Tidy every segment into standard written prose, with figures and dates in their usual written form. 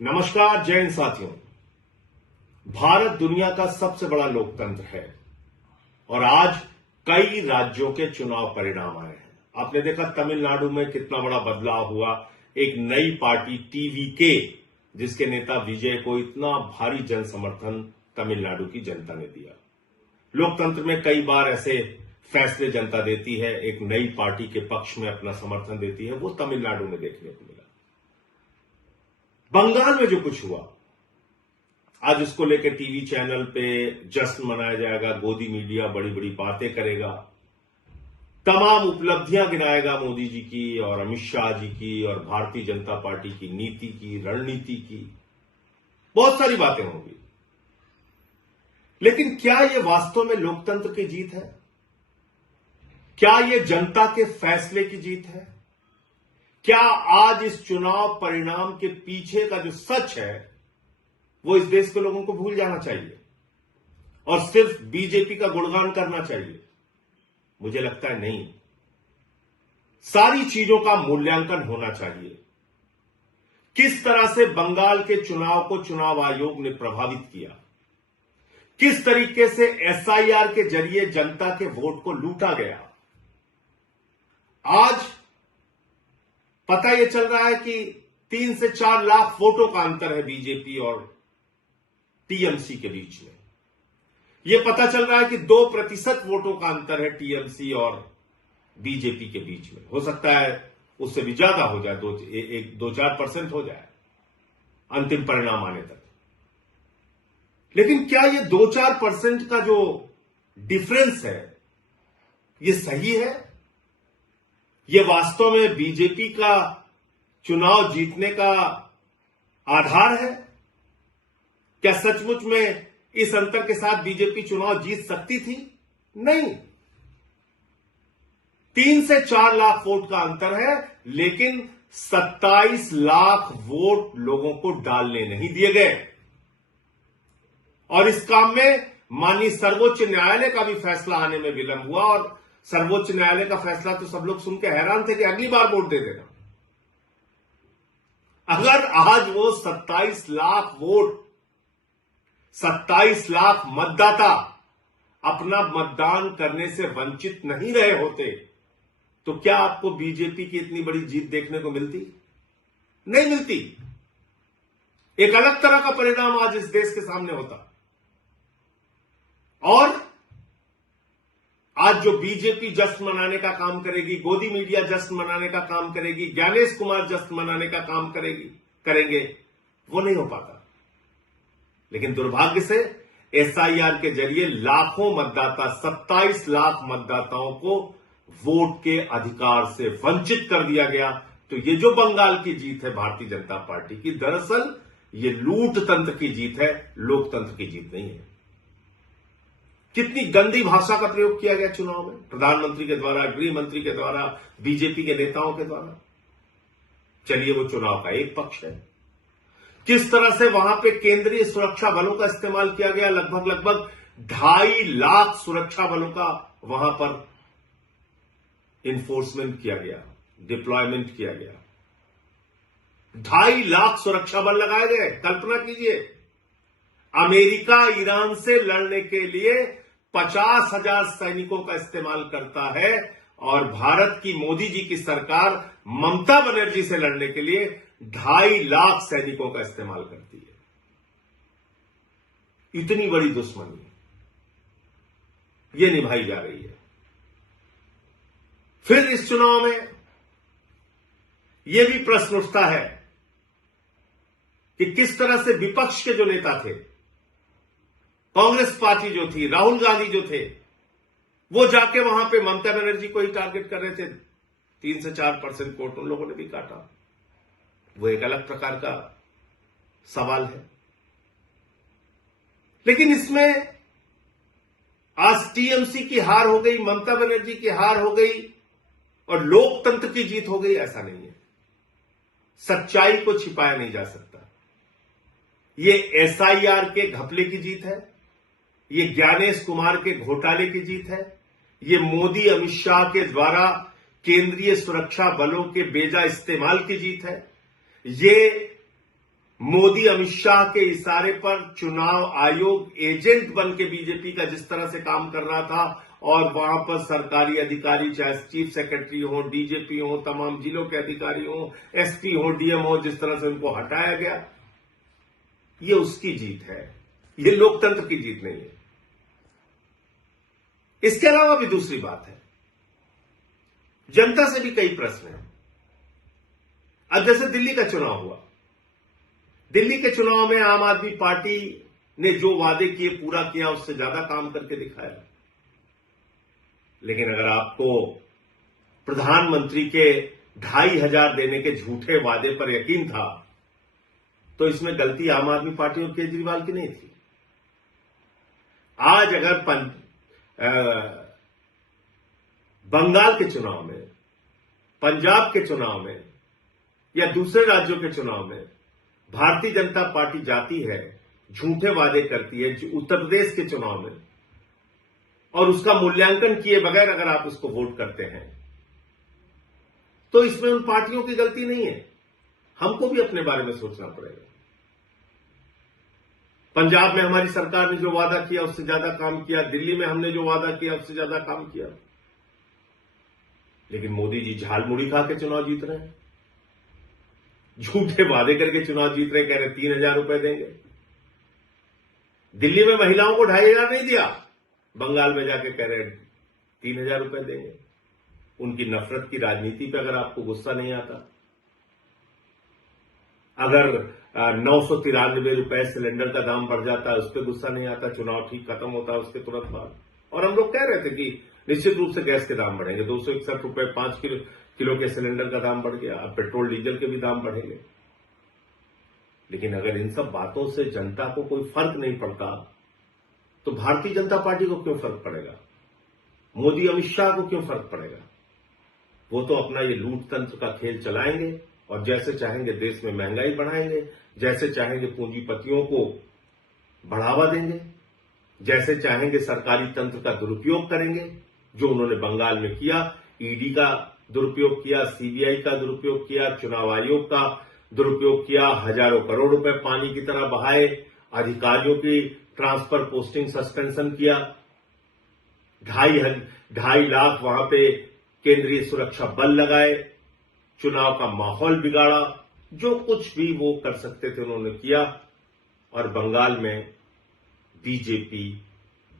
नमस्कार जय हिंद साथियों। भारत दुनिया का सबसे बड़ा लोकतंत्र है और आज कई राज्यों के चुनाव परिणाम आए हैं। आपने देखा तमिलनाडु में कितना बड़ा बदलाव हुआ। एक नई पार्टी टीवीके, जिसके नेता विजय को इतना भारी जन समर्थन तमिलनाडु की जनता ने दिया। लोकतंत्र में कई बार ऐसे फैसले जनता देती है, एक नई पार्टी के पक्ष में अपना समर्थन देती है। वो तमिलनाडु में देखने को मिला। बंगाल में जो कुछ हुआ, आज उसको लेकर टीवी चैनल पे जश्न मनाया जाएगा। गोदी मीडिया बड़ी बड़ी बातें करेगा, तमाम उपलब्धियां गिनाएगा मोदी जी की और अमित शाह जी की और भारतीय जनता पार्टी की नीति की, रणनीति की, बहुत सारी बातें होंगी। लेकिन क्या यह वास्तव में लोकतंत्र की जीत है? क्या यह जनता के फैसले की जीत है? क्या आज इस चुनाव परिणाम के पीछे का जो सच है वो इस देश के लोगों को भूल जाना चाहिए और सिर्फ बीजेपी का गुणगान करना चाहिए? मुझे लगता है नहीं। सारी चीजों का मूल्यांकन होना चाहिए। किस तरह से बंगाल के चुनाव को चुनाव आयोग ने प्रभावित किया, किस तरीके से एसआईआर के जरिए जनता के वोट को लूटा गया। आज पता यह चल रहा है कि 3 से 4 लाख वोटों का अंतर है बीजेपी और टीएमसी के बीच में। यह पता चल रहा है कि 2% वोटों का अंतर है टीएमसी और बीजेपी के बीच में। हो सकता है उससे भी ज्यादा हो जाए, 2-4% हो जाए अंतिम परिणाम आने तक। लेकिन क्या यह 2-4% का जो डिफरेंस है यह सही है? यह वास्तव में बीजेपी का चुनाव जीतने का आधार है? क्या सचमुच में इस अंतर के साथ बीजेपी चुनाव जीत सकती थी? नहीं। 3 से 4 लाख वोट का अंतर है, लेकिन 27 लाख वोट लोगों को डालने नहीं दिए गए। और इस काम में माननीय सर्वोच्च न्यायालय का भी फैसला आने में विलंब हुआ। और सर्वोच्च न्यायालय का फैसला तो सब लोग सुन के हैरान थे कि अगली बार वोट दे देना। अगर आज वो 27 लाख वोट, 27 लाख मतदाता अपना मतदान करने से वंचित नहीं रहे होते, तो क्या आपको बीजेपी की इतनी बड़ी जीत देखने को मिलती? नहीं मिलती। एक अलग तरह का परिणाम आज इस देश के सामने होता। और आज जो बीजेपी जश्न मनाने का काम करेगी, गोदी मीडिया जश्न मनाने का काम करेगी, ज्ञानेश कुमार जश्न मनाने का काम करेंगे, वो नहीं हो पाता। लेकिन दुर्भाग्य से एसआईआर के जरिए लाखों मतदाता, 27 लाख मतदाताओं को वोट के अधिकार से वंचित कर दिया गया। तो ये जो बंगाल की जीत है भारतीय जनता पार्टी की, दरअसल ये लूट तंत्र की जीत है, लोकतंत्र की जीत नहीं है। कितनी गंदी भाषा का प्रयोग किया गया चुनाव में, प्रधानमंत्री के द्वारा, गृह मंत्री के द्वारा, बीजेपी के नेताओं के द्वारा। चलिए वो चुनाव का एक पक्ष है। किस तरह से वहां पे केंद्रीय सुरक्षा बलों का इस्तेमाल किया गया, लगभग 2.5 लाख सुरक्षा बलों का वहां पर इन्फोर्समेंट किया गया, डिप्लॉयमेंट किया गया। 2.5 लाख सुरक्षा बल लगाए गए। कल्पना कीजिए, अमेरिका ईरान से लड़ने के लिए 50,000 सैनिकों का इस्तेमाल करता है और भारत की मोदी जी की सरकार ममता बनर्जी से लड़ने के लिए 2.5 लाख सैनिकों का इस्तेमाल करती है। इतनी बड़ी दुश्मनी ये निभाई जा रही है। फिर इस चुनाव में यह भी प्रश्न उठता है कि किस तरह से विपक्ष के जो नेता थे, कांग्रेस पार्टी जो थी, राहुल गांधी जो थे, वो जाके वहां पे ममता बनर्जी को ही टारगेट कर रहे थे। 3 से 4% वोट उन लोगों ने भी काटा। वो एक अलग प्रकार का सवाल है। लेकिन इसमें आज टीएमसी की हार हो गई, ममता बनर्जी की हार हो गई और लोकतंत्र की जीत हो गई, ऐसा नहीं है। सच्चाई को छिपाया नहीं जा सकता। ये एसआईआर के घपले की जीत है, ये ज्ञानेश कुमार के घोटाले की जीत है, ये मोदी अमित शाह के द्वारा केंद्रीय सुरक्षा बलों के बेजा इस्तेमाल की जीत है, ये मोदी अमित शाह के इशारे पर चुनाव आयोग एजेंट बन के बीजेपी का जिस तरह से काम कर रहा था और वहां पर सरकारी अधिकारी चाहे चीफ सेक्रेटरी हो, डीजीपी हो, तमाम जिलों के अधिकारी हो, एसपी हो, डीएम हो, जिस तरह से उनको हटाया गया, ये उसकी जीत है, ये लोकतंत्र की जीत नहीं है। इसके अलावा भी दूसरी बात है, जनता से भी कई प्रश्न हैं। अब जैसे दिल्ली का चुनाव हुआ, दिल्ली के चुनाव में आम आदमी पार्टी ने जो वादे किए पूरा किया, उससे ज्यादा काम करके दिखाया। लेकिन अगर आपको प्रधानमंत्री के 2,500 देने के झूठे वादे पर यकीन था, तो इसमें गलती आम आदमी पार्टी और केजरीवाल की नहीं थी। आज अगर बंगाल के चुनाव में, पंजाब के चुनाव में या दूसरे राज्यों के चुनाव में भारतीय जनता पार्टी जाती है, झूठे वादे करती है, उत्तर प्रदेश के चुनाव में, और उसका मूल्यांकन किए बगैर अगर आप उसको वोट करते हैं, तो इसमें उन पार्टियों की गलती नहीं है। हमको भी अपने बारे में सोचना पड़ेगा। पंजाब में हमारी सरकार ने जो वादा किया उससे ज्यादा काम किया, दिल्ली में हमने जो वादा किया उससे ज्यादा काम किया, लेकिन मोदी जी झाल मुड़ी खा के चुनाव जीत रहे हैं, झूठे वादे करके चुनाव जीत रहे, कह रहे 3,000 रुपए देंगे। दिल्ली में महिलाओं को 2,500 नहीं दिया, बंगाल में जाके कह रहे 3,000 रुपए देंगे। उनकी नफरत की राजनीति पे अगर आपको गुस्सा नहीं आता, अगर 993 रुपए सिलेंडर का दाम बढ़ जाता है उस पर गुस्सा नहीं आता, चुनाव ठीक खत्म होता है उसके तुरंत बाद, और हम लोग कह रहे थे कि निश्चित रूप से गैस के दाम बढ़ेंगे, 261 रुपए 5 किलो के सिलेंडर का दाम बढ़ गया, अब पेट्रोल डीजल के भी दाम बढ़ेंगे। लेकिन अगर इन सब बातों से जनता को कोई फर्क नहीं पड़ता, तो भारतीय जनता पार्टी को क्यों फर्क पड़ेगा? मोदी अमित शाह को क्यों फर्क पड़ेगा? वो तो अपना ये लूट तंत्र का खेल चलाएंगे और जैसे चाहेंगे देश में महंगाई बढ़ाएंगे, जैसे चाहेंगे पूंजीपतियों को बढ़ावा देंगे, जैसे चाहेंगे सरकारी तंत्र का दुरुपयोग करेंगे, जो उन्होंने बंगाल में किया। ईडी का दुरुपयोग किया, सीबीआई का दुरुपयोग किया, चुनाव आयोग का दुरुपयोग किया, हजारों करोड़ रुपए पानी की तरह बहाए, अधिकारियों की ट्रांसफर पोस्टिंग सस्पेंशन किया, 2.5 लाख वहां पे केंद्रीय सुरक्षा बल लगाए, चुनाव का माहौल बिगाड़ा, जो कुछ भी वो कर सकते थे उन्होंने किया, और बंगाल में बीजेपी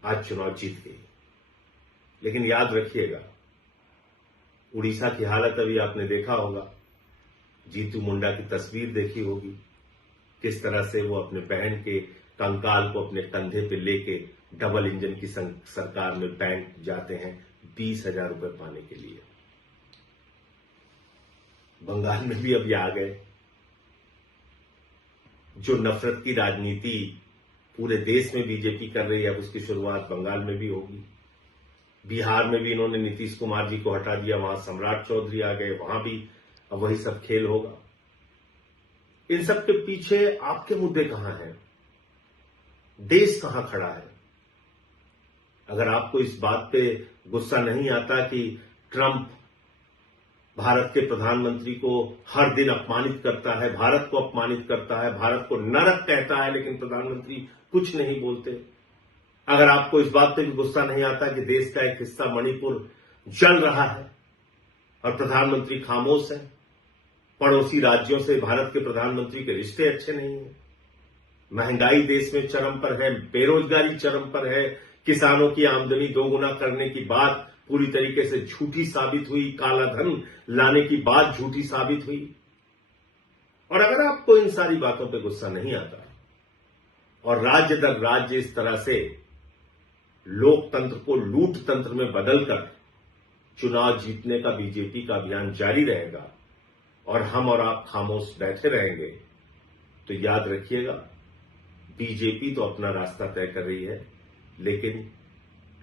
आज चुनाव जीत गई। लेकिन याद रखिएगा, उड़ीसा की हालत अभी आपने देखा होगा, जीतू मुंडा की तस्वीर देखी होगी, किस तरह से वो अपने बहन के कंकाल को अपने कंधे पे लेके डबल इंजन की सरकार में बैंक जाते हैं 20,000 रुपए पाने के लिए। बंगाल में भी अभी आ गए। जो नफरत की राजनीति पूरे देश में बीजेपी कर रही है, अब उसकी शुरुआत बंगाल में भी होगी। बिहार में भी इन्होंने नीतीश कुमार जी को हटा दिया, वहां सम्राट चौधरी आ गए, वहां भी अब वही सब खेल होगा। इन सब के पीछे आपके मुद्दे कहां हैं? देश कहां खड़ा है? अगर आपको इस बात पे गुस्सा नहीं आता कि ट्रंप भारत के प्रधानमंत्री को हर दिन अपमानित करता है, भारत को अपमानित करता है, भारत को नरक कहता है, लेकिन प्रधानमंत्री कुछ नहीं बोलते, अगर आपको इस बात पे भी गुस्सा नहीं आता कि देश का एक हिस्सा मणिपुर जल रहा है और प्रधानमंत्री खामोश है, पड़ोसी राज्यों से भारत के प्रधानमंत्री के रिश्ते अच्छे नहीं हैं, महंगाई देश में चरम पर है, बेरोजगारी चरम पर है, किसानों की आमदनी दोगुना करने की बात पूरी तरीके से झूठी साबित हुई, काला धन लाने की बात झूठी साबित हुई, और अगर आपको इन सारी बातों पे गुस्सा नहीं आता और राज्य दर राज्य इस तरह से लोकतंत्र को लूट तंत्र में बदलकर चुनाव जीतने का बीजेपी का अभियान जारी रहेगा और हम और आप खामोश बैठे रहेंगे, तो याद रखिएगा, बीजेपी तो अपना रास्ता तय कर रही है, लेकिन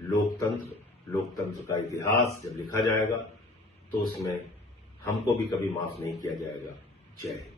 लोकतंत्र का इतिहास जब लिखा जाएगा तो उसमें हमको भी कभी माफ नहीं किया जाएगा। जय हिंद।